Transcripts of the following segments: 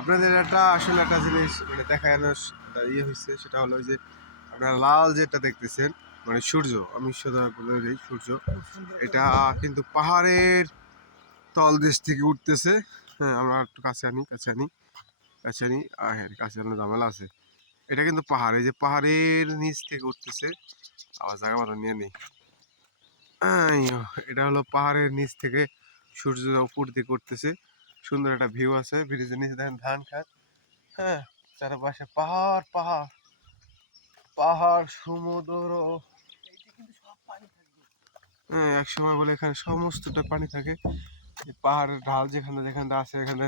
আপনাদের একটা আসলে একটা জিনিস মানে দেখানোর ইয়ে হয়েছে, সেটা হলো যে আপনারা লাল যেটা দেখতেছেন মানে সূর্য, আমি সোজা বলে যাই সূর্য, এটা কিন্তু পাহাড়ের তলদেশ থেকে উঠতেছে। হ্যাঁ, আমরা একটু কাছে আনি হ্যাঁ কাছে আনার ঝামেলা আছে। এটা কিন্তু পাহাড়, এই যে পাহাড়ের নিচ থেকে উঠতেছে। আবার জায়গা মতো নিয়ে নেই। এটা হলো পাহাড়ের নিচ থেকে সূর্য উপর দিকে উঠতেছে। সুন্দর একটা ভিউ আছে, ব্রিজের নিচে দেখেন ধান খাত। হ্যাঁ, চারপাশে পাহাড় পাহাড় পাহাড়, সমুদ্র। হ্যাঁ, এক সময় বলে এখানে সমস্তটা পানি থাকে। পাহাড়ের ঢাল যেখানে যেখানে আছে এখানে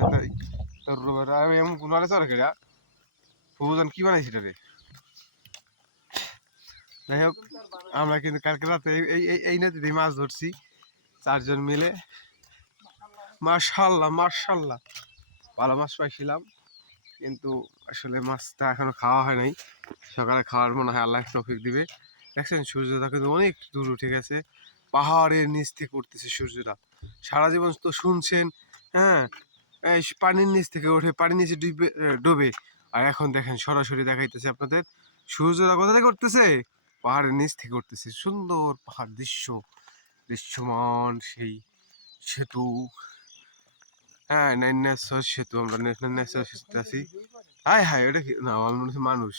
তোর আমি এমন কোন চলে কেডা ভুবন কি বানাইছি রে। যাই হোক, আমরা কিন্তু কালকে রাতে এই নদীতে মাছ ধরছি 4 জন মিলে। মাশাল্লাহ মাশাল্লাহ, ভালো মাছ পাইছিলাম, কিন্তু আসলে মাছটা এখনো খাওয়া হয় নাই। সকালে খাওয়ার মনে হয় আল্লাহ তৌফিক দিবে। দেখছেন সূর্যটা কিন্তু অনেক দূর উঠে গেছে, পাহাড়ের নিচ থেকে উঠতেছে সূর্যটা। সারা জীবন তো শুনছেন, হ্যাঁ, এই পানির নিচ থেকে ওঠে, পানির নিচে ডুবে। আর এখন দেখেন সরাসরি দেখাইতেছে আপনাদের সূর্যটা কোথা থেকে উঠতেছে, পাহাড়ের নিচ থেকে উঠতেছে। সুন্দর পাহাড় দৃশ্যমান সেই সেতু। হ্যাঁ, সেতু, আমরা ন্যাশনাল সেতু আছি। হায় হায়, ওটা কি না, আমার মনে হচ্ছে মানুষ।